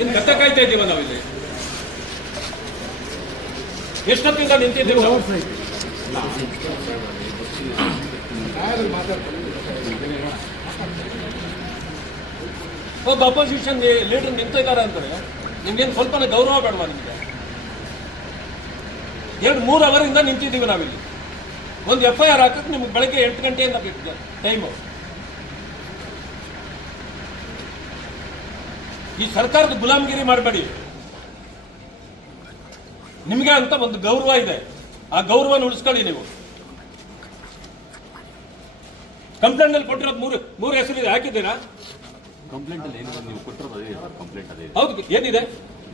ಇನ್ನು ಗತ್ತ ಕಾಯ್ತಾ ಇದ್ದೀವ ನಾವಿಲ್ಲಿ. ಎಷ್ಟೊತ್ತಿಂದ ನಿಂತಿದ್ದೀವಿ ನಾವು? ಒಬ್ಬ ಅಪೋಸಿಷನ್ ಲೀಡರ್ ನಿಂತಿದ್ದಾರೆ ಅಂತಾರೆ ನಿಮ್ಗೇನು ಸ್ವಲ್ಪನೇ ಗೌರವ ಬೇಡವಾ? ನಿಮಗೆ 2-3 ಅವರಿಂದ ನಿಂತಿದ್ದೀವಿ ನಾವಿಲ್ಲಿ. ಒಂದು FIR ಹಾಕಕ್ಕೆ ನಿಮ್ಗೆ ಬೆಳಗ್ಗೆ 8 ಗಂಟೆಯಿಂದ ಟೈಮು. ಈ ಸರ್ಕಾರದ ಗುಲಾಮಗಿರಿ ಮಾಡಬೇಡಿ. ನಿಮಗೆ ಅಂತ ಒಂದು ಗೌರವ ಇದೆ, ಆ ಗೌರವನ ಉಳಿಸ್ಕೊಳ್ಳಿ ನೀವು. ಕಂಪ್ಲೇಂಟ್ ಅಲ್ಲಿ ಕೊಟ್ಟಿರೋದು ಮೂರು ಹೆಸರಿದೆ, ಹಾಕಿದ್ದೀರಾ? ಕಂಪ್ಲೇಂಟ್ ಅಲ್ಲಿ ಏನಿದೆ ನೀವು ಕೊಟ್ಟಿರೋದು ಅದೇ ಕಂಪ್ಲೇಂಟ್ ಅದೇ. ಹೌದು, ಏನಿದೆ?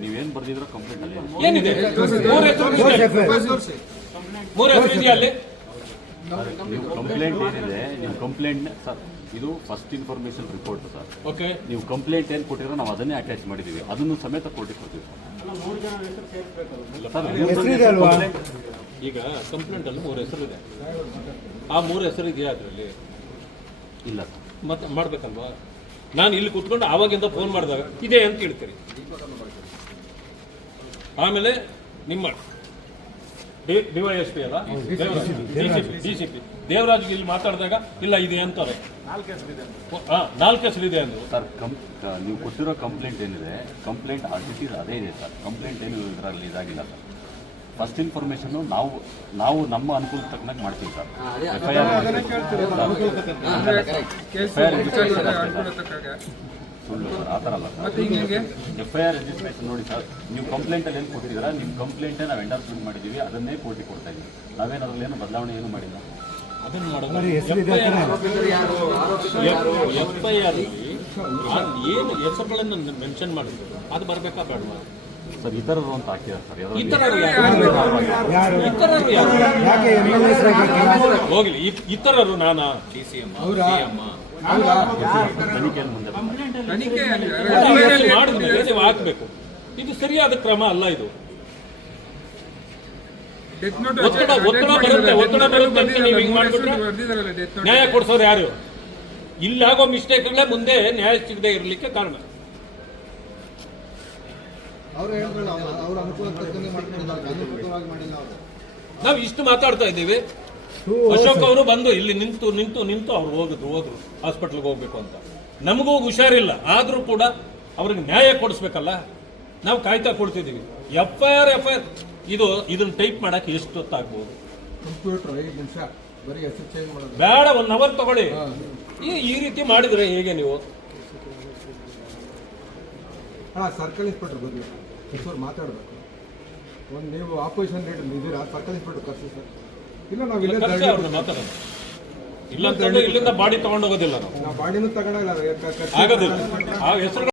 ನೀವೇನು ಬರ್ದಿದ್ರೋ ಕಂಪ್ಲೇಂಟ್ ಅದೇ ಏನಿದೆ? ಮೂರು ಹೆಸರು ಇದೆಯಾ ಅಲ್ಲಿ? ನೀವು ಕಂಪ್ಲೇಂಟ್ ಏನಿದೆ, ನೀವು ಕಂಪ್ಲೇಂಟ್ ಸರ್, ಇದು first information report sir. Okay, ನೀವು ಕಂಪ್ಲೇಂಟ್ ಏನು ಕೊಟ್ಟಿರೋ ನಾವು ಅದನ್ನೇ ಅಟ್ಯಾಚ್ ಮಾಡಿದ್ದೀವಿ, ಅದನ್ನು ಸಮೇತ ಕೋರ್ಟಿಗೆ ಕೊಡ್ತೀವಿ ಸರ್. ಈಗ ಕಂಪ್ಲೇಂಟ್ ಅಲ್ಲಿ 3 ಹೆಸರು ಇದೆ, ಆ 3 ಹೆಸರು ಇದೆಯಾ ಅದರಲ್ಲಿ? ಇಲ್ಲ ಸರ್. ಮತ್ತೆ ಮಾಡ್ಬೇಕಲ್ವಾ? ನಾನು ಇಲ್ಲಿ ಕೂತ್ಕೊಂಡು ಆವಾಗಿಂದ ಫೋನ್ ಮಾಡಿದಾಗ ಇದೆ ಅಂತ ಹೇಳ್ತೀರಿ. ಆಮೇಲೆ ನಿಮ್ಮ DYSP ಅಲ್ಲ, DCP ದೇವರಾಜ್ಗೆ ಇಲ್ಲಿ ಮಾತಾಡಿದಾಗ ಇಲ್ಲ ಇದೆ ಅಂತಾರೆ. 4 ಹೆಸರಿದೆ ಅಂದ್ರು ಸರ್. ನೀವು ಕೊಟ್ಟಿರೋ ಕಂಪ್ಲೇಂಟ್ ಏನಿದೆ, ಕಂಪ್ಲೇಂಟ್ ಅದೇ ಇದೆ ಸರ್. ಕಂಪ್ಲೇಂಟ್ ಏನು ಇದರಲ್ಲಿ ಇದಾಗಿಲ್ಲ ಸರ್. ಫಸ್ಟ್ ಇನ್ಫಾರ್ಮೇಶನ್ ನಾವು ನಮ್ಮ ಅನುಕೂಲ ತಕ್ಕನಾಗಿ ಮಾಡ್ತೀವಿ ಸರ್. ಸುಳ್ಳು ಸರ್, ಆ ಥರ ಅಲ್ಲ ಸರ್. FIR ರಿಜಿಸ್ಟ್ರೇಷನ್ ನೋಡಿ ಸರ್, ನೀವು ಕಂಪ್ಲೇಂಟಲ್ಲಿ ಏನು ಕೊಟ್ಟಿದ್ದೀರಾ, ನಿಮ್ಮ ಕಂಪ್ಲೇಂಟೇ ನಾವು ಎಂಡಾರ್ಸ್ಮೆಂಟ್ ಮಾಡಿದ್ದೀವಿ, ಅದನ್ನೇ ಕೋರ್ಟಿಗೆ ಕೊಡ್ತಾ ಇದ್ದೀವಿ. ನಾವೇನು ಅದರಲ್ಲಿ ಏನು ಬದಲಾವಣೆ ಏನು ಮಾಡಿಲ್ಲ. ಅದನ್ನು ಮಾಡೋದು FIR ಏನು ಹೆಸರುಗಳನ್ನು ಮೆನ್ಷನ್ ಮಾಡಿದ್ರು ಅದು ಬರಬೇಕಾ ಬೇಡವಾ ಸರ್? ಇತರರು ಅಂತ ಹಾಕಿದ್ದಾರೆ ಸರ್. ಹೋಗ್ಲಿ, ಇತರರು ನಾನಾ ತನಿಖೆಯನ್ನು ಮುಂದೆ ಮಾಡಿದ್ಮೇಲೆ ನೀವು ಹಾಕ್ಬೇಕು. ಇದು ಸರಿಯಾದ ಕ್ರಮ ಅಲ್ಲ. ಇದು ಒತ್ತಡ ಬರುತ್ತೆ ಅಂತ ನೀವು ಹಿಂಗೆ ಮಾಡ್ಬಿಟ್ರೆ ನ್ಯಾಯ ಕೊಡ್ಸೋರು ಯಾರು? ಇಲ್ಲಾಗೋ ಮಿಸ್ಟೇಕ್ಗಳೇ ಮುಂದೆ ನ್ಯಾಯ ಸಿಗದೆ ಇರಲಿಕ್ಕೆ ಕಾರಣ. ನಾವು ಇಷ್ಟು ಮಾತಾಡ್ತಾ ಇದ್ದೀವಿ, ಅಶೋಕ್ ಅವರು ಬಂದು ಇಲ್ಲಿ ನಿಂತು ಅವ್ರು ಹೋದ್ರು ಹಾಸ್ಪಿಟ್ಲ್ಗೆ ಹೋಗ್ಬೇಕು ಅಂತ. ನಮಗೂ ಹುಷಾರಿಲ್ಲ, ಆದ್ರೂ ಕೂಡ ಅವ್ರಿಗೆ ನ್ಯಾಯ ಕೊಡಿಸ್ಬೇಕಲ್ಲ, ನಾವು ಕಾಯ್ತಾ ಕೊಡ್ತಿದ್ದೀವಿ. FIR ಇದನ್ನ ಟೈಪ್ ಮಾಡಕ್ಕೆ ಎಷ್ಟು ಹೊತ್ತಾಗ್ಬೋದು? ಬೇಡ, 1 ಅವರ್ ತಗೊಳ್ಳಿ. ಈ ರೀತಿ ಮಾಡಿದ್ರೆ ಹೇಗೆ ನೀವು? ಸರ್ಕಲ್ ಇನ್ಸ್ಪೆಕ್ಟರ್ ಬಂದು ಮಾತಾಡಬೇಕು. ಒಂದು ನೀವು ಆಪೋಸಿಷನ್ ಲೀಡರ್ ಇದ್ದೀರಾ, ಸರ್ಕಲ್ ಇನ್ಸ್ಪೆಕ್ಟರ್ ಕರ್ಸಿ ಸರ್. ಇಲ್ಲ ನಾವು ಮಾತಾಡೋಣ. ಇಲ್ಲಿಂದ ಬಾಡಿ ತಗೊಂಡು ಹೋಗೋದಿಲ್ಲ, ನಾವು ಬಾಡಿನೂ ತಗೊಳ್ಳಲ್ಲ, ಆಗೋದಿಲ್ಲ. ಆ ಹೆಸರು